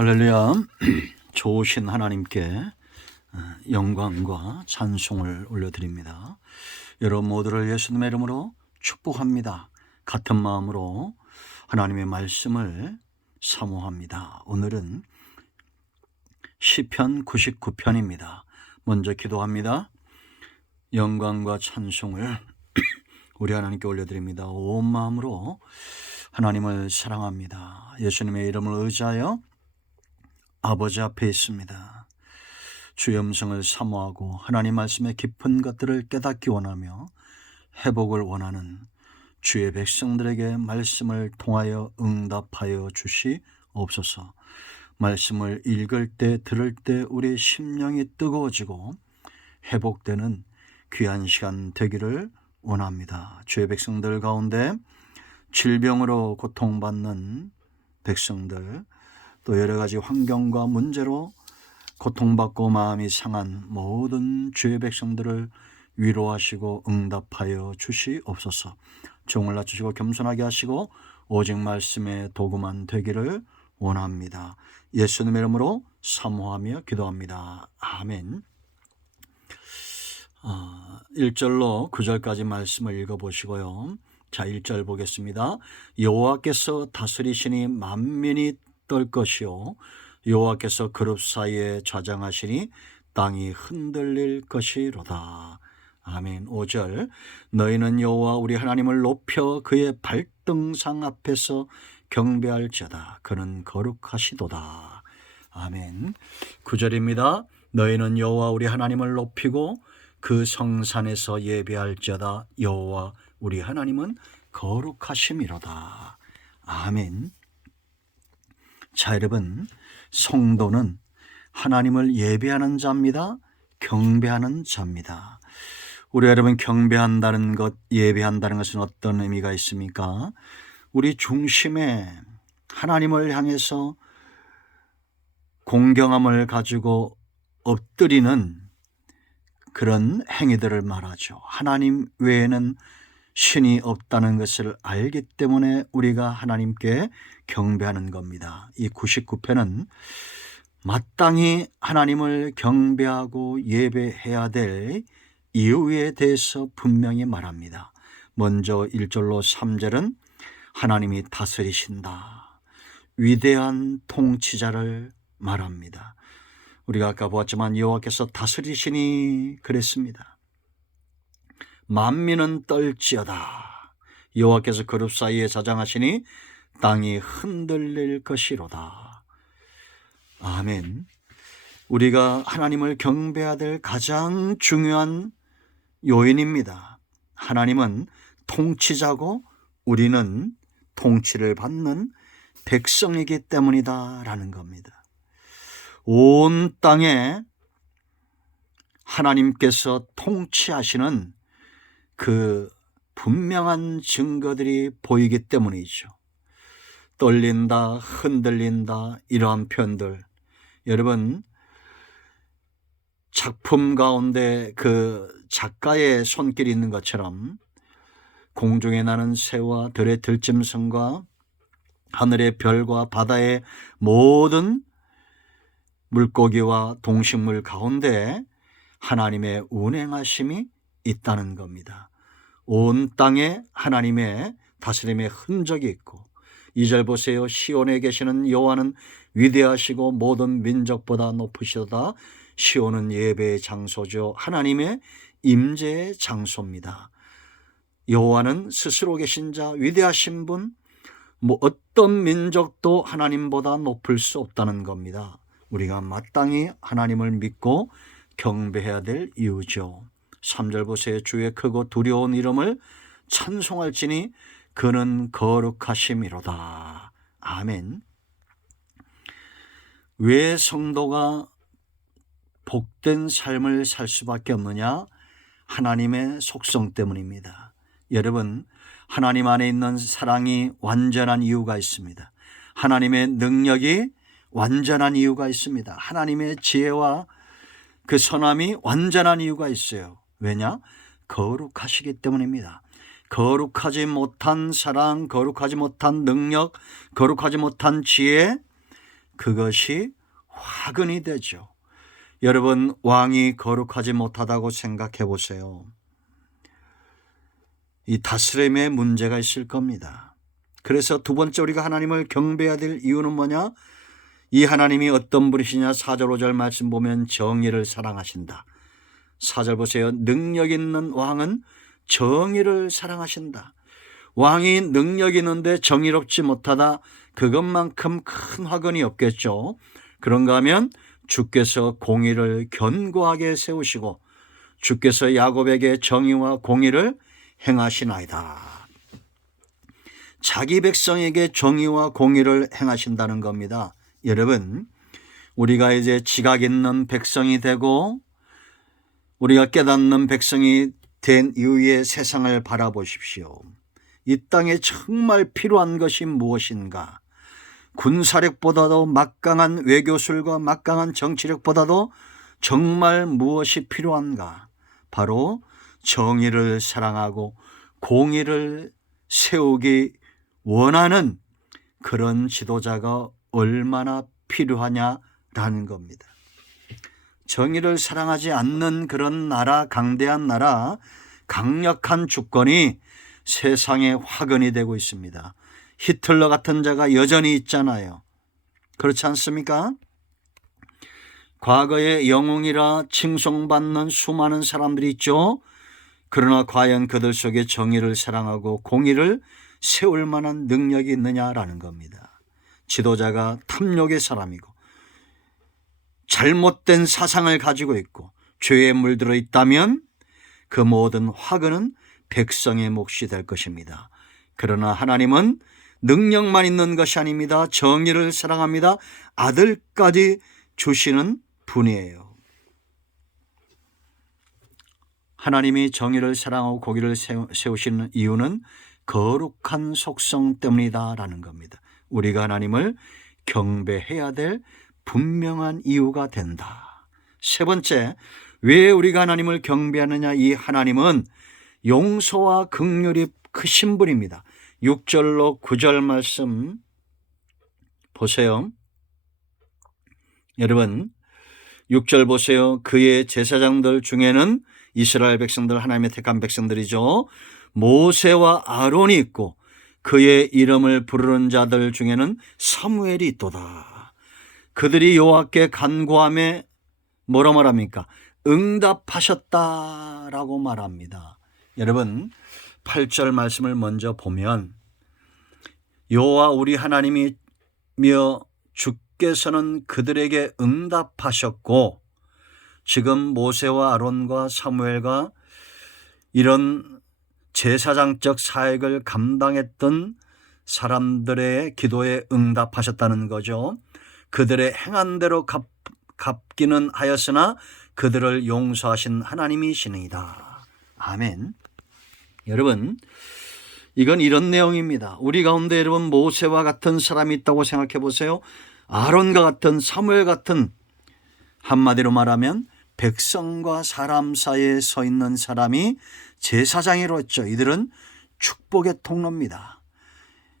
할렐루야. 좋으신 하나님께 영광과 찬송을 올려드립니다. 여러분 모두를 예수님의 이름으로 축복합니다. 같은 마음으로 하나님의 말씀을 사모합니다. 오늘은 시편 99편입니다. 먼저 기도합니다. 영광과 찬송을 우리 하나님께 올려드립니다. 온 마음으로 하나님을 사랑합니다. 예수님의 이름을 의지하여 아버지 앞에 있습니다. 주의 음성을 사모하고 하나님 말씀의 깊은 것들을 깨닫기 원하며 회복을 원하는 주의 백성들에게 말씀을 통하여 응답하여 주시옵소서. 말씀을 읽을 때 들을 때 우리의 심령이 뜨거워지고 회복되는 귀한 시간 되기를 원합니다. 주의 백성들 가운데 질병으로 고통받는 백성들, 또 여러 가지 환경과 문제로 고통받고 마음이 상한 모든 주의 백성들을 위로하시고 응답하여 주시옵소서. 종을 낮추시고 겸손하게 하시고 오직 말씀의 도구만 되기를 원합니다. 예수님의 이름으로 사모하며 기도합니다. 아멘. 1절로 9절까지 말씀을 읽어보시고요. 자, 1절 보겠습니다. 여호와께서 다스리시니 만민이 떨 것이요 여호와께서 그룹 사이에 좌장하시니 땅이 흔들릴 것이로다. 아멘. 5절 너희는 여호와 우리 하나님을 높여 그의 발등상 앞에서 경배할지어다. 그는 거룩하시도다. 아멘. 9절입니다. 너희는 여호와 우리 하나님을 높이고 그 성산에서 예배할지어다. 여호와 우리 하나님은 거룩하심이로다. 아멘. 자, 여러분, 성도는 하나님을 예배하는 자입니다. 경배하는 자입니다. 우리 여러분, 경배한다는 것, 예배한다는 것은 어떤 의미가 있습니까? 우리 중심에 하나님을 향해서 공경함을 가지고 엎드리는 그런 행위들을 말하죠. 하나님 외에는 신이 없다는 것을 알기 때문에 우리가 하나님께 경배하는 겁니다. 이 99편은 마땅히 하나님을 경배하고 예배해야 될 이유에 대해서 분명히 말합니다. 먼저 1절로 3절은 하나님이 다스리신다. 위대한 통치자를 말합니다. 우리가 아까 보았지만 여호와께서 다스리시니 그랬습니다. 만민은 떨지어다. 여호와께서 그룹 사이에 자장하시니 땅이 흔들릴 것이로다. 아멘. 우리가 하나님을 경배해야 될 가장 중요한 요인입니다. 하나님은 통치자고 우리는 통치를 받는 백성이기 때문이다라는 겁니다. 온 땅에 하나님께서 통치하시는 그 분명한 증거들이 보이기 때문이죠. 떨린다, 흔들린다, 이러한 표현들. 여러분, 작품 가운데 그 작가의 손길이 있는 것처럼 공중에 나는 새와 들의 들짐승과 하늘의 별과 바다의 모든 물고기와 동식물 가운데 하나님의 운행하심이 있다는 겁니다. 온 땅에 하나님의 다스림의 흔적이 있고, 2절 보세요. 시온에 계시는 여호와는 위대하시고 모든 민족보다 높으시도다. 시온은 예배의 장소죠. 하나님의 임재의 장소입니다. 여호와는 스스로 계신 자, 위대하신 분, 어떤 민족도 하나님보다 높을 수 없다는 겁니다. 우리가 마땅히 하나님을 믿고 경배해야 될 이유죠. 3절 보세요. 주의 크고 두려운 이름을 찬송할지니 그는 거룩하심이로다. 아멘. 왜 성도가 복된 삶을 살 수밖에 없느냐? 하나님의 속성 때문입니다. 여러분, 하나님 안에 있는 사랑이 완전한 이유가 있습니다. 하나님의 능력이 완전한 이유가 있습니다. 하나님의 지혜와 그 선함이 완전한 이유가 있어요. 왜냐? 거룩하시기 때문입니다. 거룩하지 못한 사랑, 거룩하지 못한 능력, 거룩하지 못한 지혜, 그것이 화근이 되죠. 여러분, 왕이 거룩하지 못하다고 생각해 보세요. 이 다스림에 문제가 있을 겁니다. 그래서 두 번째 우리가 하나님을 경배해야 될 이유는 뭐냐? 이 하나님이 어떤 분이시냐? 4절 5절 말씀 보면 정의를 사랑하신다. 4절 보세요. 능력 있는 왕은 정의를 사랑하신다. 왕이 능력 있는데 정의롭지 못하다, 그것만큼 큰 화근이 없겠죠. 그런가 하면 주께서 공의를 견고하게 세우시고 주께서 야곱에게 정의와 공의를 행하시나이다. 자기 백성에게 정의와 공의를 행하신다는 겁니다. 여러분, 우리가 이제 지각 있는 백성이 되고 우리가 깨닫는 백성이 된 이후에 세상을 바라보십시오. 이 땅에 정말 필요한 것이 무엇인가? 군사력보다도 막강한 외교술과 막강한 정치력보다도 정말 무엇이 필요한가? 바로 정의를 사랑하고 공의를 세우기 원하는 그런 지도자가 얼마나 필요하냐라는 겁니다. 정의를 사랑하지 않는 그런 나라, 강대한 나라, 강력한 주권이 세상에 화근이 되고 있습니다. 히틀러 같은 자가 여전히 있잖아요. 그렇지 않습니까? 과거에 영웅이라 칭송받는 수많은 사람들이 있죠. 그러나 과연 그들 속에 정의를 사랑하고 공의를 세울 만한 능력이 있느냐라는 겁니다. 지도자가 탐욕의 사람이고 잘못된 사상을 가지고 있고 죄에 물들어 있다면 그 모든 화근은 백성의 몫이 될 것입니다. 그러나 하나님은 능력만 있는 것이 아닙니다. 정의를 사랑합니다. 아들까지 주시는 분이에요. 하나님이 정의를 사랑하고 공의를 세우시는 이유는 거룩한 속성 때문이다라는 겁니다. 우리가 하나님을 경배해야 될 분명한 이유가 된다. 세 번째, 왜 우리가 하나님을 경배하느냐? 이 하나님은 용서와 긍휼이 크신 분입니다. 6절로 9절 말씀 보세요. 여러분, 6절 보세요. 그의 제사장들 중에는 이스라엘 백성들, 하나님의 택한 백성들이죠. 모세와 아론이 있고 그의 이름을 부르는 자들 중에는 사무엘이 있도다. 그들이 여호와께 간구함에 뭐라 말합니까? 응답하셨다라고 말합니다. 여러분, 8절 말씀을 먼저 보면 여호와 우리 하나님이며 주께서는 그들에게 응답하셨고, 지금 모세와 아론과 사무엘과 이런 제사장적 사역을 감당했던 사람들의 기도에 응답하셨다는 거죠. 그들의 행한 대로 갚기는 하였으나 그들을 용서하신 하나님이시니이다. 아멘. 여러분, 이건 이런 내용입니다. 우리 가운데 여러분 모세와 같은 사람이 있다고 생각해 보세요. 아론과 같은, 사무엘 같은, 한마디로 말하면 백성과 사람 사이에 서 있는 사람이 제사장이로 했죠. 이들은 축복의 통로입니다.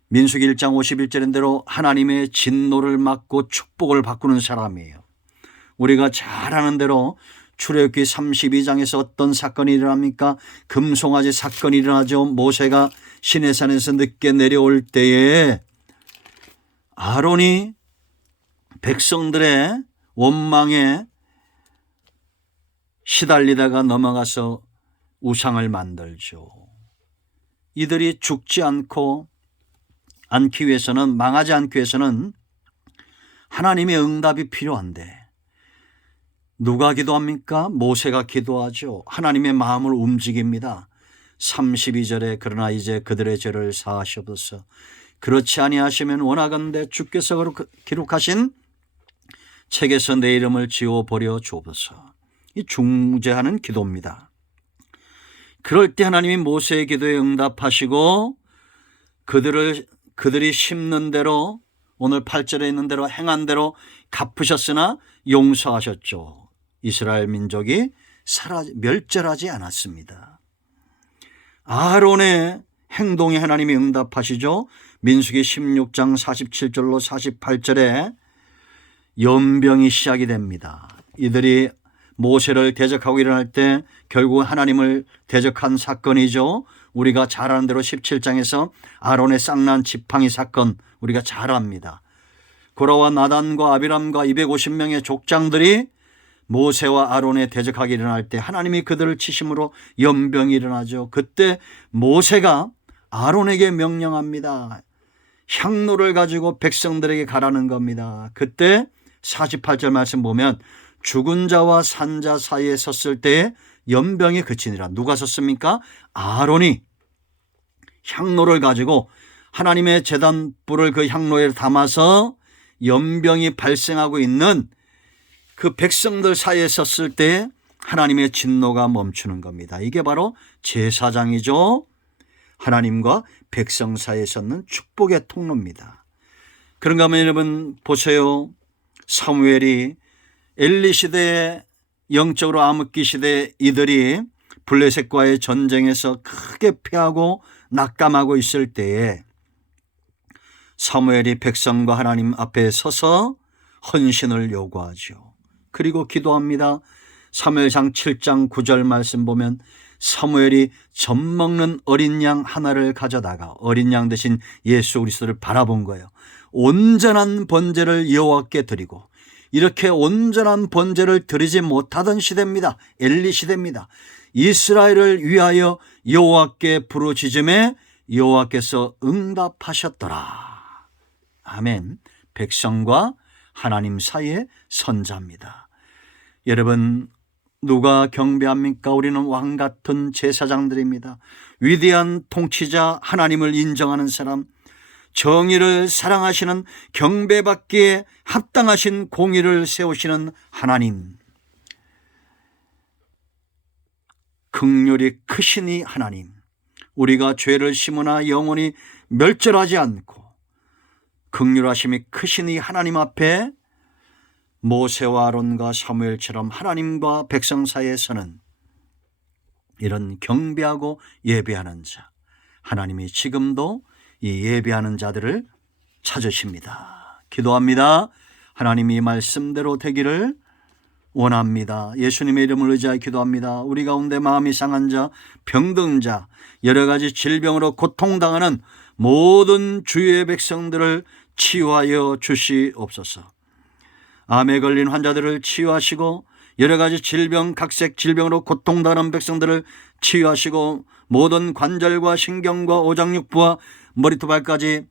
민수기 1장 51절인 대로 하나님의 진노를 막고 축복을 바꾸는 사람이에요. 우리가 잘 아는 대로 출애굽기 32장에서 어떤 사건이 일어납니까? 금송아지 사건이 일어나죠. 모세가 시내산에서 늦게 내려올 때에 아론이 백성들의 원망에 시달리다가 넘어가서 우상을 만들죠. 이들이 죽지 않기 위해서는, 망하지 않기 위해서는 하나님의 응답이 필요한데 누가 기도합니까? 모세가 기도하죠. 하나님의 마음을 움직입니다. 32절에 그러나 이제 그들의 죄를 사하시옵소서. 그렇지 아니하시면 원하건대 주께서 기록하신 책에서 내 이름을 지워버려 주옵소서. 이 중재하는 기도입니다. 그럴 때 하나님이 모세의 기도에 응답하시고 그들이 심는 대로, 오늘 8절에 있는 대로 행한 대로 갚으셨으나 용서하셨죠. 이스라엘 민족이 멸절하지 않았습니다. 아론의 행동에 하나님이 응답하시죠. 민수기 16장 47절로 48절에 연병이 시작이 됩니다. 이들이 모세를 대적하고 일어날 때 결국 하나님을 대적한 사건이죠. 우리가 잘 아는 대로 17장에서 아론의 쌍난 지팡이 사건 우리가 잘 압니다. 고라와 나단과 아비람과 250명의 족장들이 모세와 아론의 대적하기 일어날 때 하나님이 그들을 치심으로 연병이 일어나죠. 그때 모세가 아론에게 명령합니다. 향로를 가지고 백성들에게 가라는 겁니다. 그때 48절 말씀 보면 죽은 자와 산 자 사이에 섰을 때에 연병이 그치니라. 누가 섰습니까? 아론이 향로를 가지고 하나님의 제단 불을 그 향로에 담아서 연병이 발생하고 있는 그 백성들 사이에 섰을 때 하나님의 진노가 멈추는 겁니다. 이게 바로 제사장이죠. 하나님과 백성 사이에 섰는 축복의 통로입니다. 그런가 하면 여러분 보세요. 사무엘이 엘리 시대에 영적으로 암흑기 시대에 이들이 블레셋과의 전쟁에서 크게 패하고 낙담하고 있을 때에 사무엘이 백성과 하나님 앞에 서서 헌신을 요구하죠. 그리고 기도합니다. 사무엘상 7장 9절 말씀 보면 사무엘이 젖 먹는 어린 양 하나를 가져다가 어린 양 대신 예수 그리스도를 바라본 거예요. 온전한 번제를 여호와께 드리고 이렇게 온전한 번제를 드리지 못하던 시대입니다. 엘리 시대입니다. 이스라엘을 위하여 여호와께 부르짖음에 여호와께서 응답하셨더라. 아멘. 백성과 하나님 사이의 선자입니다. 여러분 누가 경배합니까? 우리는 왕 같은 제사장들입니다. 위대한 통치자 하나님을 인정하는 사람, 정의를 사랑하시는 경배받기에 합당하신 공의를 세우시는 하나님, 긍휼이 크신 이 하나님, 우리가 죄를 심으나 영원히 멸절하지 않고 긍휼하심이 크신 이 하나님 앞에 모세와 아론과 사무엘처럼 하나님과 백성 사이에서는 이런 경배하고 예배하는 자, 하나님이 지금도 이 예배하는 자들을 찾으십니다. 기도합니다. 하나님이 이 말씀대로 되기를 원합니다. 예수님의 이름을 의지하여 기도합니다. 우리 가운데 마음이 상한 자, 병든 자, 여러 가지 질병으로 고통당하는 모든 주의 백성들을 치유하여 주시옵소서. 암에 걸린 환자들을 치유하시고 여러 가지 질병, 각색 질병으로 고통당하는 백성들을 치유하시고 모든 관절과 신경과 오장육부와 머리부터 발까지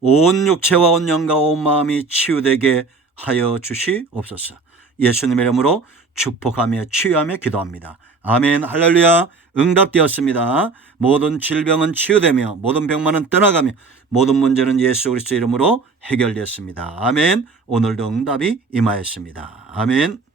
온 육체와 온 영과 온 마음이 치유되게 하여 주시옵소서. 예수님의 이름으로 축복하며 치유하며 기도합니다. 아멘. 할렐루야. 응답되었습니다. 모든 질병은 치유되며 모든 병만은 떠나가며 모든 문제는 예수 그리스도 이름으로 해결되었습니다. 아멘. 오늘도 응답이 임하였습니다. 아멘.